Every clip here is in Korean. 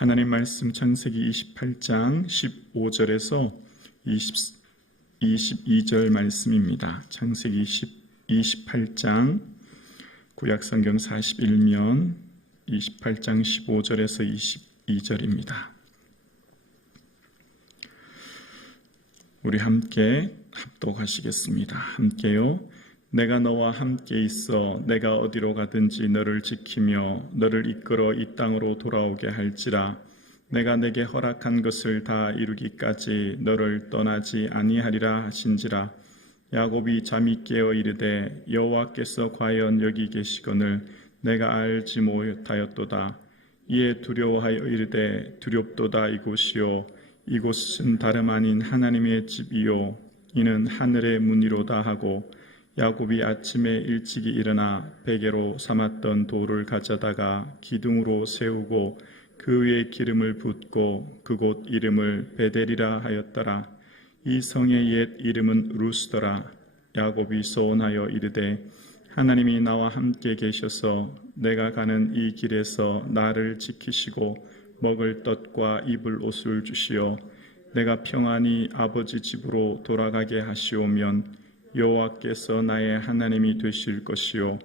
하나님 말씀 창세기 28장 15절에서 22절 말씀입니다. 창세기 28장 구약성경 41면 28장 15절에서 22절입니다. 우리 함께 합독하시겠습니다. 함께요. 내가 너와 함께 있어 내가 어디로 가든지 너를 지키며 너를 이끌어 이 땅으로 돌아오게 할지라. 내가 내게 허락한 것을 다 이루기까지 너를 떠나지 아니하리라 하신지라. 야곱이 잠이 깨어 이르되 여호와께서 과연 여기 계시거늘 내가 알지 못하였도다. 이에 두려워하여 이르되 두렵도다. 이곳이요 이곳은 다름 아닌 하나님의 집이요 이는 하늘의 문이로다 하고, 야곱이 아침에 일찍이 일어나 베개로 삼았던 돌을 가져다가 기둥으로 세우고 그 위에 기름을 붓고 그곳 이름을 베델이라 하였더라. 이 성의 옛 이름은 루스더라. 야곱이 소원하여 이르되 하나님이 나와 함께 계셔서 내가 가는 이 길에서 나를 지키시고 먹을 떡과 입을 옷을 주시어 내가 평안히 아버지 집으로 돌아가게 하시오면 여호와께서 나의 하나님이 되실 것이요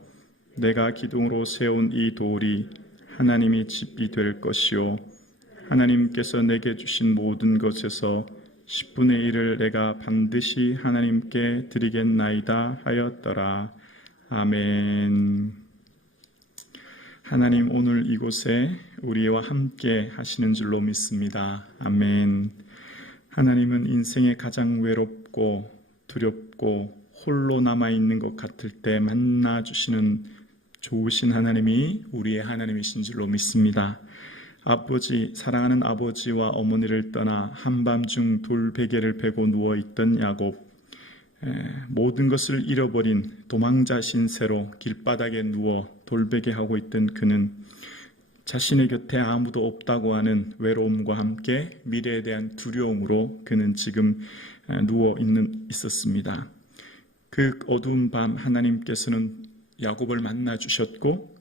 내가 기둥으로 세운 이 돌이 하나님이 집이 될 것이요 하나님께서 내게 주신 모든 것에서 10분의 1을 내가 반드시 하나님께 드리겠나이다 하였더라. 아멘. 하나님 오늘 이곳에 우리와 함께 하시는 줄로 믿습니다. 아멘. 하나님은 인생에 가장 외롭고 두렵고 홀로 남아있는 것 같을 때 만나주시는 좋으신 하나님이 우리의 하나님이신 줄로 믿습니다. 사랑하는 아버지와 어머니를 떠나 한밤중 돌베개를 베고 누워있던 야곱, 모든 것을 잃어버린 도망자 신세로 길바닥에 누워 돌베개하고 있던 그는 자신의 곁에 아무도 없다고 하는 외로움과 함께 미래에 대한 두려움으로 그는 지금 누워 있었습니다. 그 어두운 밤 하나님께서는 야곱을 만나 주셨고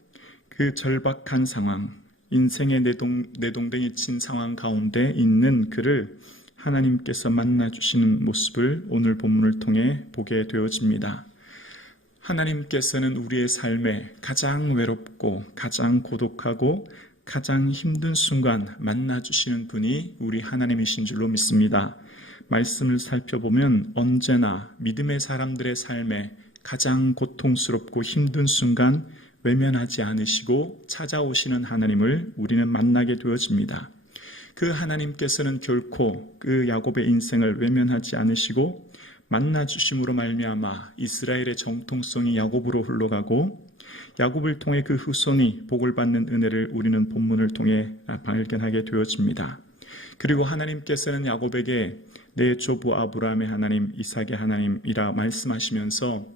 그 절박한 상황, 인생의 내동댕이 친 상황 가운데 있는 그를 하나님께서 만나 주시는 모습을 오늘 본문을 통해 보게 되어집니다. 하나님께서는 우리의 삶에 가장 외롭고 가장 고독하고 가장 힘든 순간 만나 주시는 분이 우리 하나님이신 줄로 믿습니다. 말씀을 살펴보면 언제나 믿음의 사람들의 삶에 가장 고통스럽고 힘든 순간 외면하지 않으시고 찾아오시는 하나님을 우리는 만나게 되어집니다. 그 하나님께서는 결코 그 야곱의 인생을 외면하지 않으시고 만나주심으로 말미암아 이스라엘의 정통성이 야곱으로 흘러가고 야곱을 통해 그 후손이 복을 받는 은혜를 우리는 본문을 통해 발견하게 되어집니다. 그리고 하나님께서는 야곱에게 내 조부 아브라함의 하나님, 이삭의 하나님이라 말씀하시면서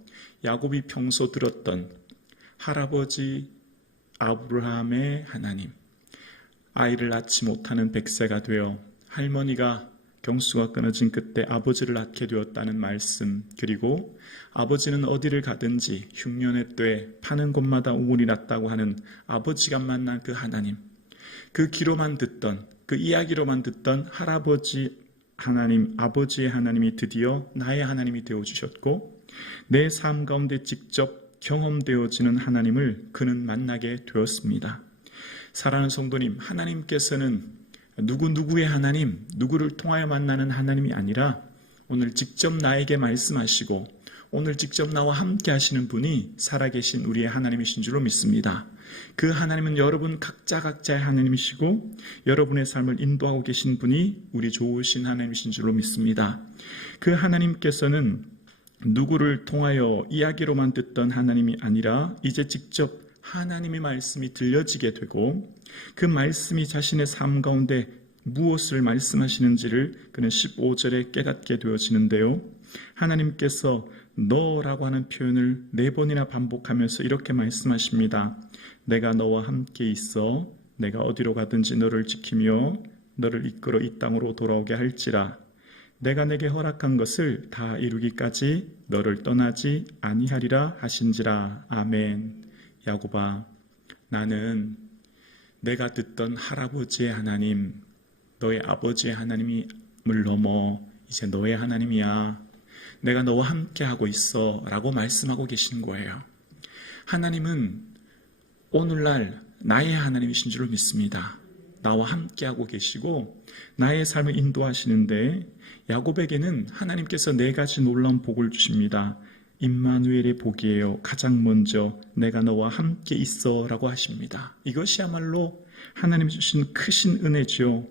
야곱이 평소 들었던 할아버지 아브라함의 하나님, 아이를 낳지 못하는 백세가 되어 할머니가 경수가 끊어진 그때 아버지를 낳게 되었다는 말씀, 그리고 아버지는 어디를 가든지 흉년의 때에 파는 곳마다 우물이 났다고 하는 아버지가 만난 그 하나님, 그 귀로만 듣던, 그 이야기로만 듣던 할아버지 하나님, 아버지의 하나님이 드디어 나의 하나님이 되어주셨고 내 삶 가운데 직접 경험되어지는 하나님을 그는 만나게 되었습니다. 사랑하는 성도님, 하나님께서는 누구의 하나님, 누구를 통하여 만나는 하나님이 아니라 오늘 직접 나에게 말씀하시고 오늘 직접 나와 함께 하시는 분이 살아계신 우리의 하나님이신 줄로 믿습니다. 그 하나님은 여러분 각자의 하나님이시고 여러분의 삶을 인도하고 계신 분이 우리 좋으신 하나님이신 줄로 믿습니다. 그 하나님께서는 누구를 통하여 이야기로만 듣던 하나님이 아니라 이제 직접 하나님의 말씀이 들려지게 되고 그 말씀이 자신의 삶 가운데 무엇을 말씀하시는지를 그는 15절에 깨닫게 되어지는데요. 하나님께서 너라고 하는 표현을 4번이나 반복하면서 이렇게 말씀하십니다. 내가 너와 함께 있어 내가 어디로 가든지 너를 지키며 너를 이끌어 이 땅으로 돌아오게 할지라. 내가 내게 허락한 것을 다 이루기까지 너를 떠나지 아니하리라 하신지라. 아멘. 야곱아, 나는 내가 듣던 할아버지의 하나님, 너의 아버지의 하나님을 넘어 이제 너의 하나님이야. 내가 너와 함께하고 있어 라고 말씀하고 계신 거예요. 하나님은 오늘날 나의 하나님이신 줄로 믿습니다. 나와 함께하고 계시고 나의 삶을 인도하시는데, 야곱에게는 하나님께서 네 가지 놀라운 복을 주십니다. 임마누엘의 복이에요. 가장 먼저 내가 너와 함께 있어 라고 하십니다. 이것이야말로 하나님 주신 크신 은혜죠.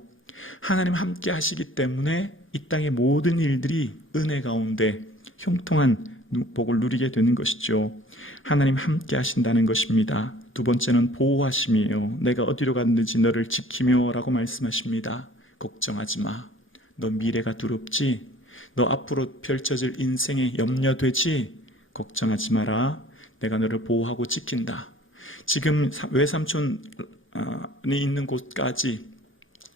하나님 함께 하시기 때문에 이 땅의 모든 일들이 은혜 가운데 형통한 복을 누리게 되는 것이죠. 하나님 함께 하신다는 것입니다. 두 번째는 보호하심이에요. 내가 어디로 갔는지 너를 지키며 라고 말씀하십니다. 걱정하지 마. 너 미래가 두렵지? 너 앞으로 펼쳐질 인생에 염려되지? 걱정하지 마라. 내가 너를 보호하고 지킨다. 지금 외삼촌이 있는 곳까지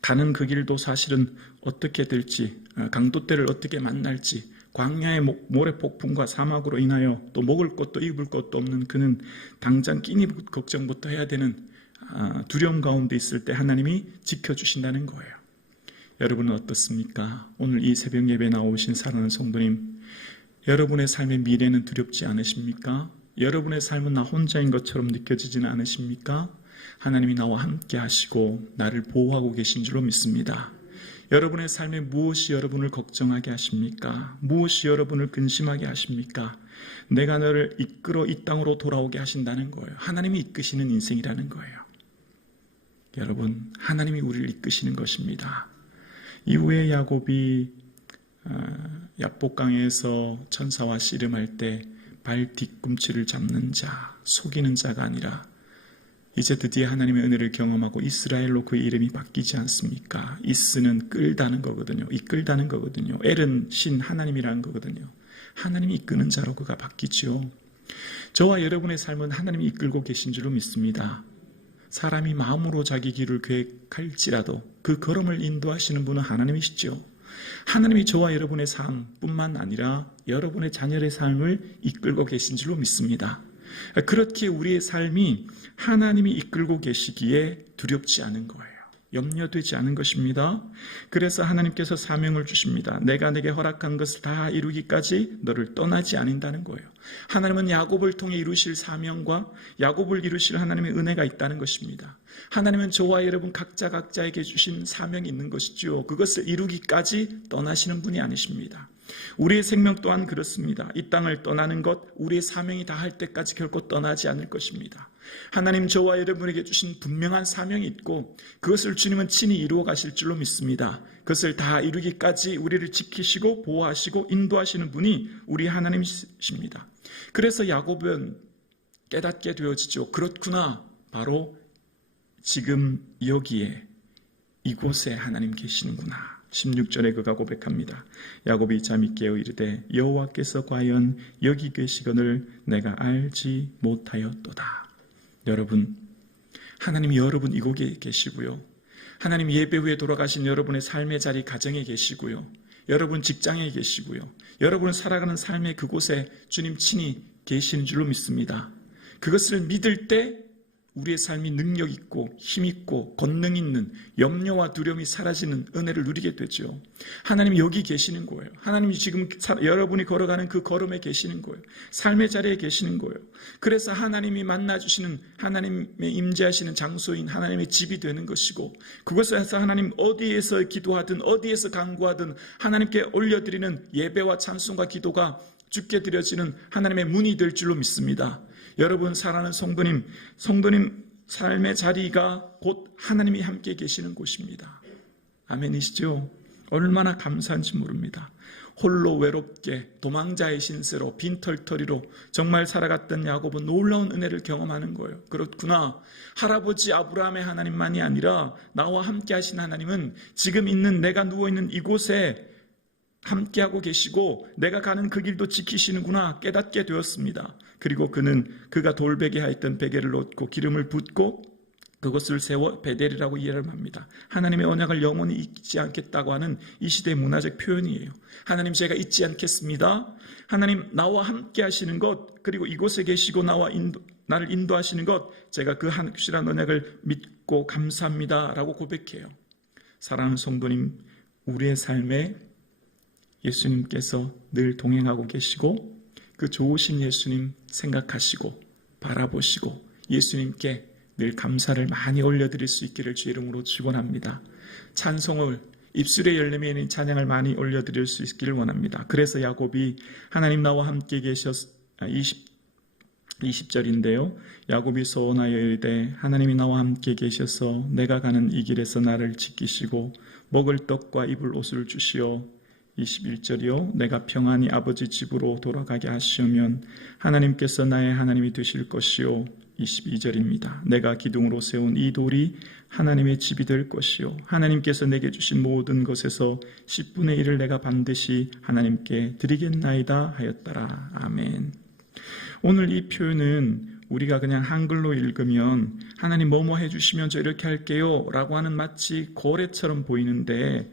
가는 그 길도 사실은 어떻게 될지, 강도떼를 어떻게 만날지, 광야의 모래폭풍과 사막으로 인하여 또 먹을 것도 입을 것도 없는 그는 당장 끼니 걱정부터 해야 되는 두려움 가운데 있을 때 하나님이 지켜주신다는 거예요. 여러분은 어떻습니까? 오늘 이 새벽 예배 나오신 사랑하는 성도님, 여러분의 삶의 미래는 두렵지 않으십니까? 여러분의 삶은 나 혼자인 것처럼 느껴지지는 않으십니까? 하나님이 나와 함께 하시고 나를 보호하고 계신 줄로 믿습니다. 여러분의 삶에 무엇이 여러분을 걱정하게 하십니까? 무엇이 여러분을 근심하게 하십니까? 내가 너를 이끌어 이 땅으로 돌아오게 하신다는 거예요. 하나님이 이끄시는 인생이라는 거예요. 여러분, 하나님이 우리를 이끄시는 것입니다. 이후에 야곱이 야복강에서 천사와 씨름할 때 발 뒤꿈치를 잡는 자, 속이는 자가 아니라 이제 드디어 하나님의 은혜를 경험하고 이스라엘로 그의 이름이 바뀌지 않습니까? 이스는 끌다는 거거든요. 이끌다는 거거든요. 엘은 신 하나님이라는 거거든요. 하나님이 이끄는 자로 그가 바뀌지요. 저와 여러분의 삶은 하나님이 이끌고 계신 줄로 믿습니다. 사람이 마음으로 자기 길을 계획할지라도 그 걸음을 인도하시는 분은 하나님이시죠. 하나님이 저와 여러분의 삶뿐만 아니라 여러분의 자녀의 삶을 이끌고 계신 줄로 믿습니다. 그렇게 우리의 삶이 하나님이 이끌고 계시기에 두렵지 않은 거예요. 염려되지 않은 것입니다. 그래서 하나님께서 사명을 주십니다. 내가 내게 허락한 것을 다 이루기까지 너를 떠나지 않는다는 거예요. 하나님은 야곱을 통해 이루실 사명과 야곱을 이루실 하나님의 은혜가 있다는 것입니다. 하나님은 저와 여러분 각자에게 주신 사명이 있는 것이죠. 그것을 이루기까지 떠나시는 분이 아니십니다. 우리의 생명 또한 그렇습니다. 이 땅을 떠나는 것, 우리의 사명이 다할 때까지 결코 떠나지 않을 것입니다. 하나님 저와 여러분에게 주신 분명한 사명이 있고 그것을 주님은 친히 이루어 가실 줄로 믿습니다. 그것을 다 이루기까지 우리를 지키시고 보호하시고 인도하시는 분이 우리 하나님이십니다. 그래서 야곱은 깨닫게 되어지죠. 그렇구나. 바로 지금 여기에 이곳에 하나님 계시는구나. 16절에 그가 고백합니다. 야곱이 잠이 깨어 이르되 여호와께서 과연 여기 계시거늘 내가 알지 못하였도다. 여러분, 하나님이 여러분 이곳에 계시고요. 하나님 예배 후에 돌아가신 여러분의 삶의 자리 가정에 계시고요. 여러분 직장에 계시고요. 여러분 살아가는 삶의 그곳에 주님 친히 계시는 줄로 믿습니다. 그것을 믿을 때 우리의 삶이 능력 있고 힘 있고 권능 있는 염려와 두려움이 사라지는 은혜를 누리게 되죠. 하나님이 여기 계시는 거예요. 하나님이 지금 여러분이 걸어가는 그 걸음에 계시는 거예요. 삶의 자리에 계시는 거예요. 그래서 하나님이 만나주시는 하나님의 임재하시는 장소인 하나님의 집이 되는 것이고 그것에서 하나님 어디에서 기도하든 어디에서 간구하든 하나님께 올려드리는 예배와 찬송과 기도가 주께 드려지는 하나님의 문이 될 줄로 믿습니다. 여러분 사랑하는 성도님 삶의 자리가 곧 하나님이 함께 계시는 곳입니다. 아멘이시죠? 얼마나 감사한지 모릅니다. 홀로 외롭게 도망자의 신세로 빈털터리로 정말 살아갔던 야곱은 놀라운 은혜를 경험하는 거예요. 그렇구나. 할아버지 아브라함의 하나님만이 아니라 나와 함께 하신 하나님은 지금 있는 내가 누워있는 이곳에 함께하고 계시고 내가 가는 그 길도 지키시는구나 깨닫게 되었습니다. 그리고 그가 돌베개 하였던 베개를 놓고 기름을 붓고 그것을 세워 베델이라고 이해를 합니다. 하나님의 언약을 영원히 잊지 않겠다고 하는 이 시대의 문화적 표현이에요. 하나님 제가 잊지 않겠습니다. 하나님 나와 함께 하시는 것 그리고 이곳에 계시고 나를 인도하시는 것, 제가 그 확실한 언약을 믿고 감사합니다 라고 고백해요. 사랑하는 성도님, 우리의 삶에 예수님께서 늘 동행하고 계시고 그 좋으신 예수님 생각하시고 바라보시고 예수님께 늘 감사를 많이 올려드릴 수 있기를 주 이름으로 축원합니다. 찬송을 입술의 열매에 있는 찬양을 많이 올려드릴 수 있기를 원합니다. 그래서 야곱이 하나님 나와 함께 계셔서 20절인데요. 야곱이 소원하여 이르되 하나님이 나와 함께 계셔서 내가 가는 이 길에서 나를 지키시고 먹을 떡과 입을 옷을 주시어 21절이요. 내가 평안히 아버지 집으로 돌아가게 하시면 하나님께서 나의 하나님이 되실 것이요. 22절입니다. 내가 기둥으로 세운 이 돌이 하나님의 집이 될 것이요. 하나님께서 내게 주신 모든 것에서 10분의 1을 내가 반드시 하나님께 드리겠나이다 하였더라. 아멘. 오늘 이 표현은 우리가 그냥 한글로 읽으면 하나님 뭐뭐 해주시면 저 이렇게 할게요 라고 하는 마치 거래처럼 보이는데,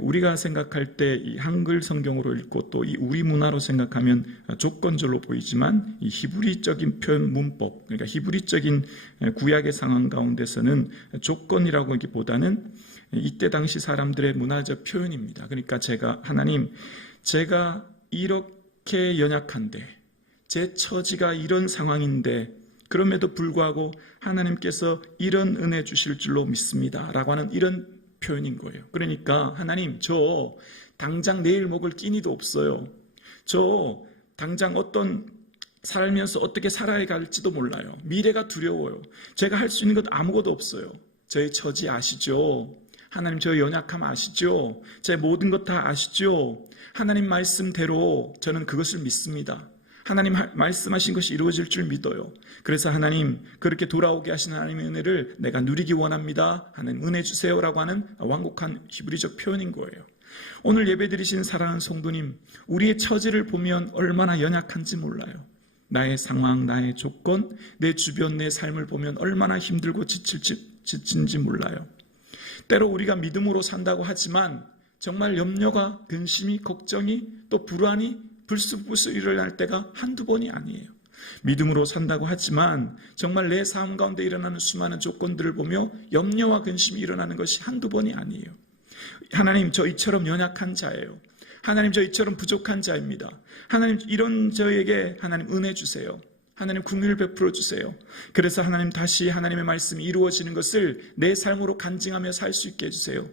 우리가 생각할 때 이 한글 성경으로 읽고 또 이 우리 문화로 생각하면 조건절로 보이지만 이 히브리적인 표현 문법, 그러니까 히브리적인 구약의 상황 가운데서는 조건이라고 하기보다는 이때 당시 사람들의 문화적 표현입니다. 그러니까 하나님, 제가 이렇게 연약한데 제 처지가 이런 상황인데 그럼에도 불구하고 하나님께서 이런 은혜 주실 줄로 믿습니다 라고 하는 이런 표현인 거예요. 그러니까 하나님, 저 당장 내일 먹을 끼니도 없어요. 저 당장 살면서 어떻게 살아야 갈지도 몰라요. 미래가 두려워요. 제가 할 수 있는 것 아무것도 없어요. 저의 처지 아시죠? 하나님, 저의 연약함 아시죠? 제 모든 것 다 아시죠? 하나님 말씀대로 저는 그것을 믿습니다. 하나님 말씀하신 것이 이루어질 줄 믿어요. 그래서 하나님, 그렇게 돌아오게 하신 하나님의 은혜를 내가 누리기 원합니다. 하나님 은혜 주세요라고 하는 완곡한 히브리적 표현인 거예요. 오늘 예배드리신 사랑하는 성도님, 우리의 처지를 보면 얼마나 연약한지 몰라요. 나의 상황, 나의 조건, 내 주변, 내 삶을 보면 얼마나 힘들고 지친지 몰라요. 때로 우리가 믿음으로 산다고 하지만 정말 염려가, 근심이, 걱정이, 또 불안이 불쑥불쑥 일어날 때가 한두 번이 아니에요. 믿음으로 산다고 하지만 정말 내 삶 가운데 일어나는 수많은 조건들을 보며 염려와 근심이 일어나는 것이 한두 번이 아니에요. 하나님, 저희처럼 연약한 자예요. 하나님, 저희처럼 부족한 자입니다. 하나님, 이런 저에게 하나님 은혜 주세요. 하나님, 긍휼을 베풀어 주세요. 그래서 하나님, 다시 하나님의 말씀이 이루어지는 것을 내 삶으로 간증하며 살 수 있게 해주세요.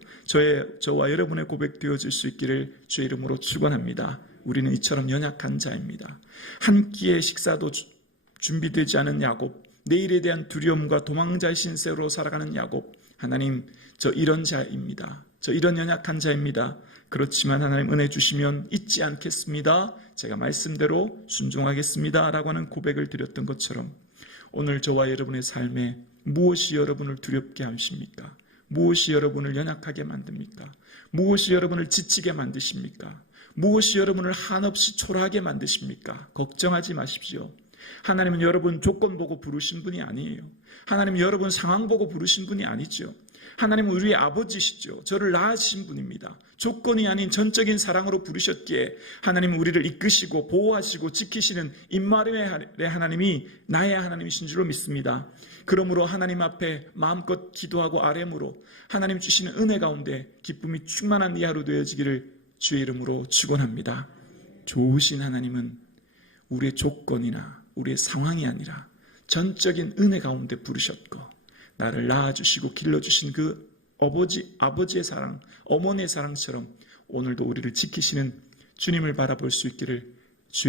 저와 여러분의 고백 되어질 수 있기를 주의 이름으로 축원합니다. 우리는 이처럼 연약한 자입니다. 한 끼의 식사도 준비되지 않은 야곱, 내일에 대한 두려움과 도망자의 신세로 살아가는 야곱, 하나님, 저 이런 자입니다. 저 이런 연약한 자입니다. 그렇지만 하나님 은혜 주시면 잊지 않겠습니다. 제가 말씀대로 순종하겠습니다 라고 하는 고백을 드렸던 것처럼 오늘 저와 여러분의 삶에 무엇이 여러분을 두렵게 하십니까? 무엇이 여러분을 연약하게 만듭니까? 무엇이 여러분을 지치게 만드십니까? 무엇이 여러분을 한없이 초라하게 만드십니까? 걱정하지 마십시오. 하나님은 여러분 조건 보고 부르신 분이 아니에요. 하나님은 여러분 상황 보고 부르신 분이 아니죠. 하나님은 우리의 아버지시죠. 저를 낳으신 분입니다. 조건이 아닌 전적인 사랑으로 부르셨기에 하나님은 우리를 이끄시고 보호하시고 지키시는 임마누엘의 하나님이 나의 하나님이신 줄로 믿습니다. 그러므로 하나님 앞에 마음껏 기도하고 아뢰므로 하나님 주시는 은혜 가운데 기쁨이 충만한 이 하루 되어지기를 주의 이름으로 축원합니다. 좋으신 하나님은 우리의 조건이나 우리의 상황이 아니라 전적인 은혜 가운데 부르셨고 나를 낳아주시고 길러주신 그 아버지의 사랑, 어머니의 사랑처럼 오늘도 우리를 지키시는 주님을 바라볼 수 있기를